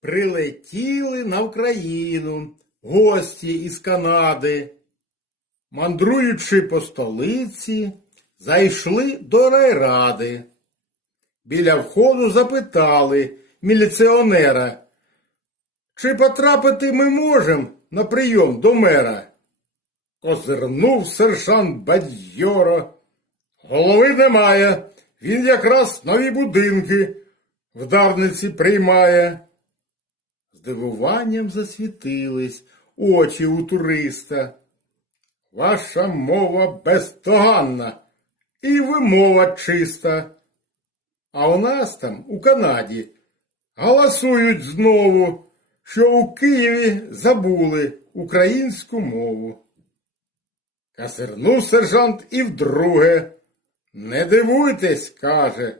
Прилетіли на Україну гості із Канади. Мандруючи по столиці, зайшли до райради. Біля входу запитали міліціонера, чи потрапити ми можемо на прийом до мера. Козирнув сержант бадьоро. Голови немає, він якраз нові будинки в Дарниці приймає. Здивуванням засвітились очі у туриста. Ваша мова бездоганна і вимова чиста. А у нас там, у Канаді, голосують знову, що у Києві забули українську мову. Касирнув сержант і вдруге. Не дивуйтесь, каже,